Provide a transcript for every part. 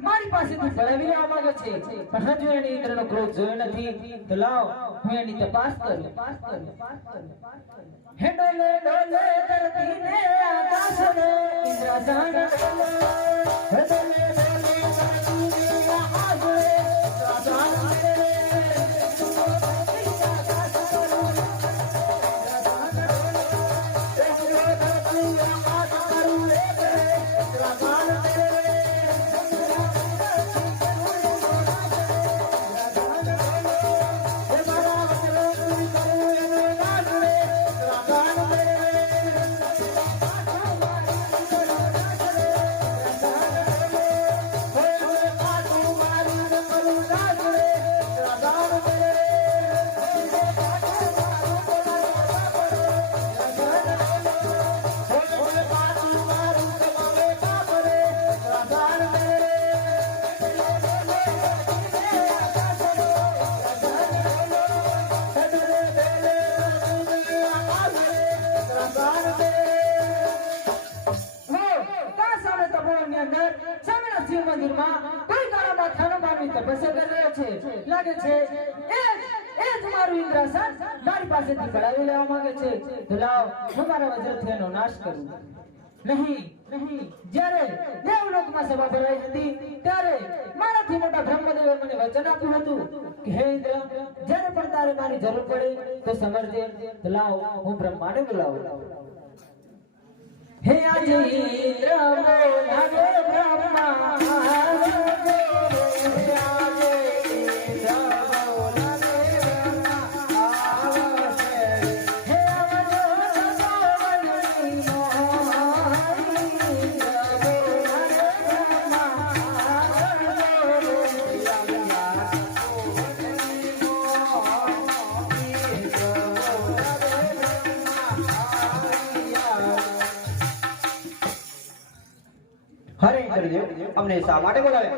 મારી પાસેથી પડાવી લેવા માંગે છે પણ હજુ એની ઇન્દ્રનો ક્રોધ જોયો નથી તો લાવ હું એની તપાસ કરું હે ડોલે ડોલે ધરતી ને આકાશ ને ઇન્દ્રજાન ડોલે હે ડોલે ડોલે ધરતી ને આકાશ ને ઇન્દ્રજાન લાગે છે એ તમારું ઇન્દ્રાસન મારી પાસેથી પડાવી લેવા માંગે છે તો લાવ હું મારા વજ્રથી એનો નાશ કરું નહીં જ્યારે દેવલોકમાં સભા ભરાઈ હતી ત્યારે મારાથી મોટા બ્રહ્મદેવે મને વચન આપ્યું હતું કે હે ઇન્દ્ર જ્યારે પણ તારે મારી જરૂર પડે તો સમરજે તો લાવ હું બ્રહ્માને બોલાવું હે આજે ઇન્દ્ર બોલાવે બ્રહ્મા हमने शा માટે બોલાવે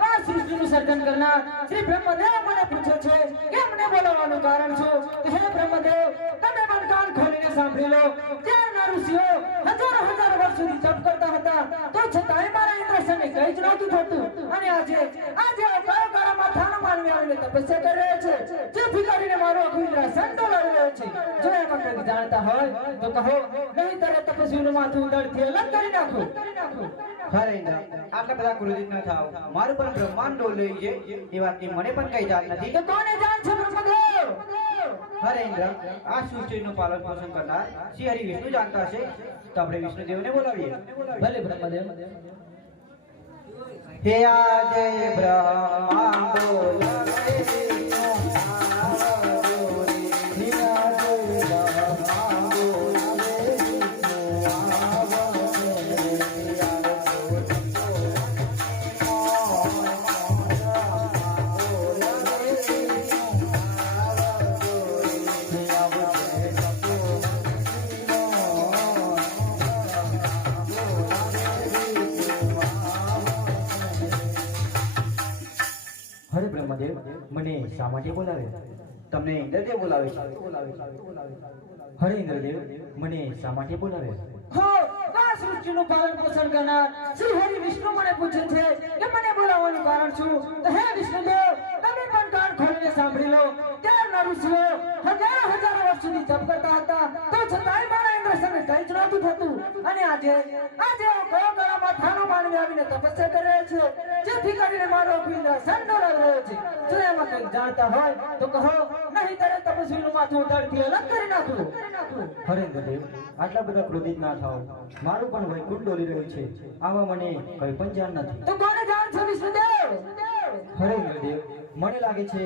આ સૃષ્ટિનું સર્જન કરનાર શ્રી બ્રહ્મદેવ મને પૂછે છે કે મને બોલાવવાનું કારણ છે હે બ્રહ્મદેવ તમે પણ કાન ખોલીને સાંભળી લો ત્યારના ઋષિઓ હજારો વર્ષ સુધી તપ કરતા હતા તો છતાંય મારા ઇન્દ્રસનને કંઈ જ નહોતું થતું અને આજે કયો કાળામાં થાનમાં માનવી આવીને તપસ્યા કરી રહ્યો છે, જેથી કરીને મારો ઇન્દ્રાસન ડોલાવી રહ્યો છે. જો એમાં કંઈક જાણતા હોય તો કહો, નહીં તારે તપસ્વીનું માથું દળથી અલગ કરી નાખો. હરે ઇન્દ્ર, આટલા બધા ક્રોધિત ન થાવ. મારું પણ બ્રહ્માંડ ડોલી છે એ વાતની મને પણ કઈ જાણ નથી. તો કોને જાણ છે બ્રહ્મદેવ? હરે ઇન્દ્ર, આ સૃષ્ટિનું પાલન પોષણ કરનાર શ્રી હરિ વિષ્ણુ જાણતા હશે, તો આપણે વિષ્ણુદેવને બોલાવીએ. ભલે બ્રહ્મદેવ. હે આજે બ્રહ્માંડ ડોલાવે વિષ્ણુ આવજો રે. હે આજે બ્રહ્માંડ ડોલાવે વિષ્ણુ આવજો રે. હરે બ્રહ્મદેવ, મને શા માટે બોલાવે? તમને ઇન્દ્રદેવ બોલાવે છે. હરે ઇન્દ્રદેવ, મને શા માટે બોલાવે? હો, આ સૃષ્ટિનું પાલન પોષણ કરનાર શ્રી હરિ વિષ્ણુ મને પૂછે છે કે મને બોલાવવાનું કારણ શું? તો હે વિષ્ણુદેવ, તમે પણ કાન ખોલીને સાંભળી લો. ત્યારના ઋષિઓ હજારો વર્ષ સુધી તપ કરતા હતા, તો છતાંય મારા ઇન્દ્રસનને કંઈ જ નહોતું થતું. અને આજે એવો કયો કળા માથાનો માનવી આવીને તપસ્યા કરી રહ્યો છે, જેથી કરીને મારો ઇન્દ્રસન ડોલાવી રહ્યો છે. જો એમાં કંઈક જાણતા હોય તો કહો, નહીં તારે તપસ્વીનું માથું દળથી અલગ કરી નાખું. હરે ઇન્દ્રદેવ, આટલા બધા ક્રોધિત ના થાઓ. મારું પણ વૈકુંઠ ડોલી રહ્યું છે, આમાં મને કંઈ પણ જાણ નથી. તો કોને જાણ છે વિષ્ણુદેવ? હરે ઇન્દ્રદેવ, મને લાગે છે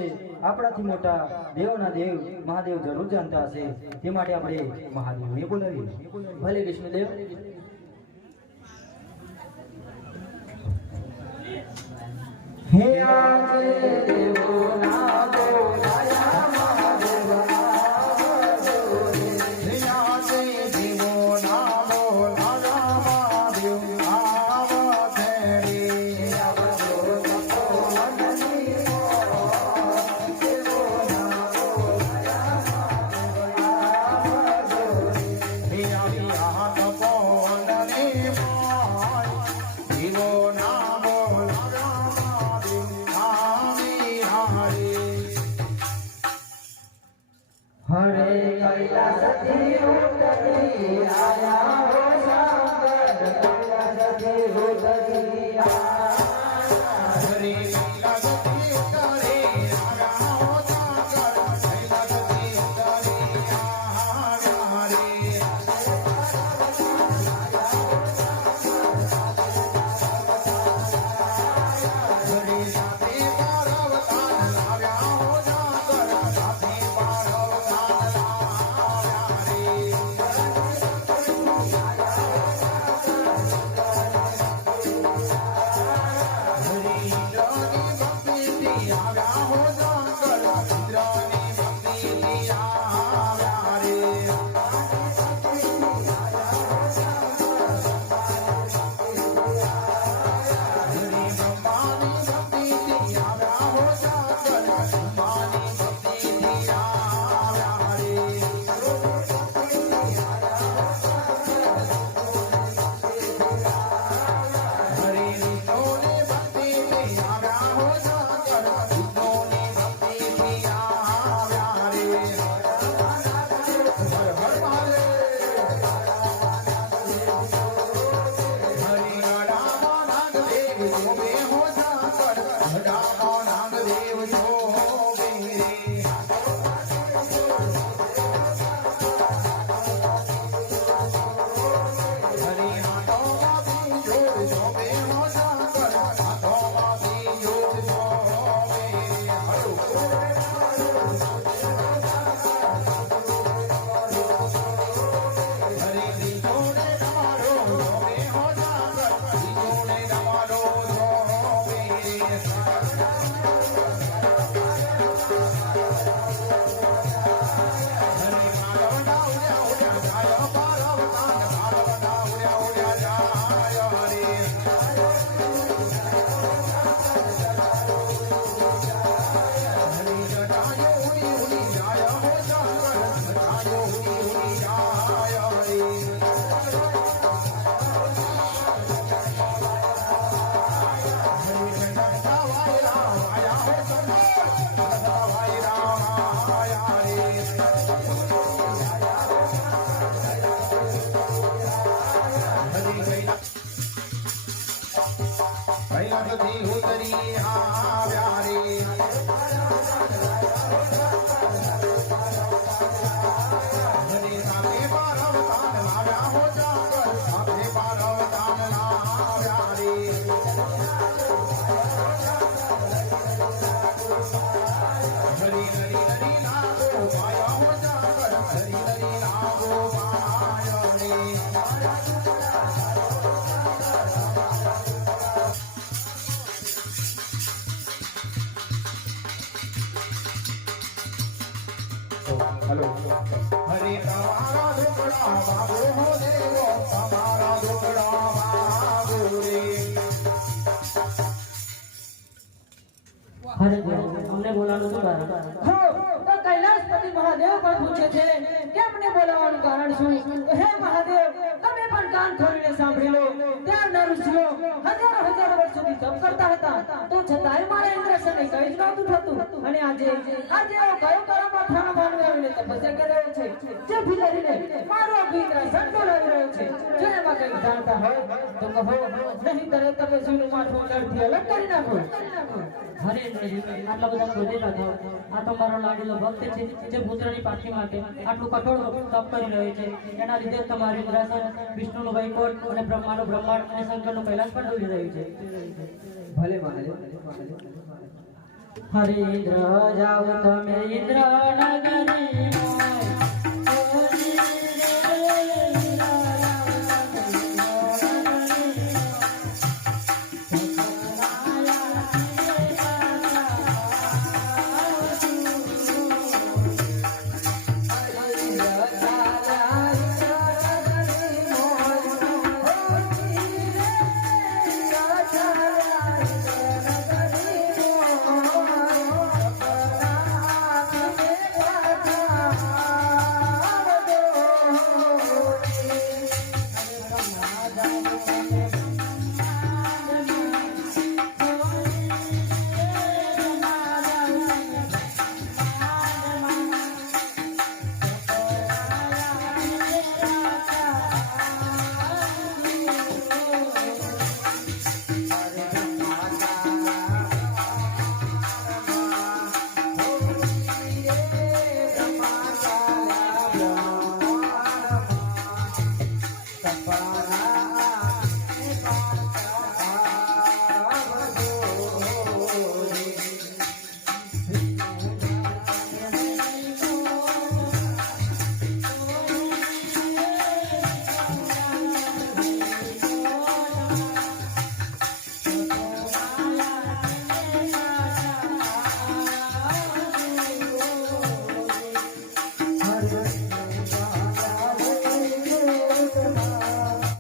આપણાથી મોટા દેવોના દેવ મહાદેવ જરૂર જાણતા હશે, તે માટે આપણે મહાદેવને બોલાવીએ. ભલે વિષ્ણુદેવ. હે આજે દેવોના બોલાયા મહાદેવ આવજો રે. હે આજે દેવોના બોલાયા મહાદેવ આવજો રે. આવજો તપોવનની દેવોના બોલાયા મહાદેવ આવજો રે. હે આવી આ તપોવનની દેવોના હરે કૈલાસથી ઉતરી આયા હો શંકર, કૈલાસથી ઉતરી આયા. હરે કૈલાસથી ઉતરી આયા હો શંકર, કૈલાસથી ઉતરી આયા. હરે સાથે પાર્વતાન લાવ્યા હો શંકર, સાથે હલો હરે તમારા ઢોકળા બાબો હો દેવો તમારા ઢોકળા બાબો રે હરે અમને બોલાવવાનું શું કારણ? હો તો કૈલાસપતિ મહાદેવ પણ પૂછે છે કે અમને બોલાવવાનું કારણ શું? હે મહાદેવ, તમે પણ કાન ખોલીને સાંભળી લો. ત્યારના ઋષિઓ હજારો વર્ષ સુધી તપ કરતા હતા, તો છતાંય મારા ઇન્દ્રસને કંઈ જ નહોતું થતું. અને આજે એવો કયો કળા માથાનો માનવી આવીને તપસ્યા કરી રહ્યો છે, જેથી કરીને મારો ઇન્દ્રસન બોલાવી રહ્યો છે. જો એમાં કંઈક જાણતા હોય તો કહો, નહીં તરે તપસ્વીનું માથું ઉંદરથી અલગ કરી નાખો. હરે ઇન્દ્રજી, આટલા બધા ક્રોધિત ન થાઓ. આ તો મારો લાડેલો ભક્ત છે, જે પુત્રની પ્રાપ્તિ માટે આટલું કઠોર તપ કરી રહ્યો છે. એના લીધે જ તમારું ઇન્દ્રાસન, વિષ્ણુનું વૈકુંઠ અને બ્રહ્માનું બ્રહ્માંડ અને શંકરનું કૈલાસ પણ ડૂબી રહ્યું છે. ભલે મહાદેવ હરે ઇન્દ્ર જાઓ તમે ઇન્દ્ર નગરી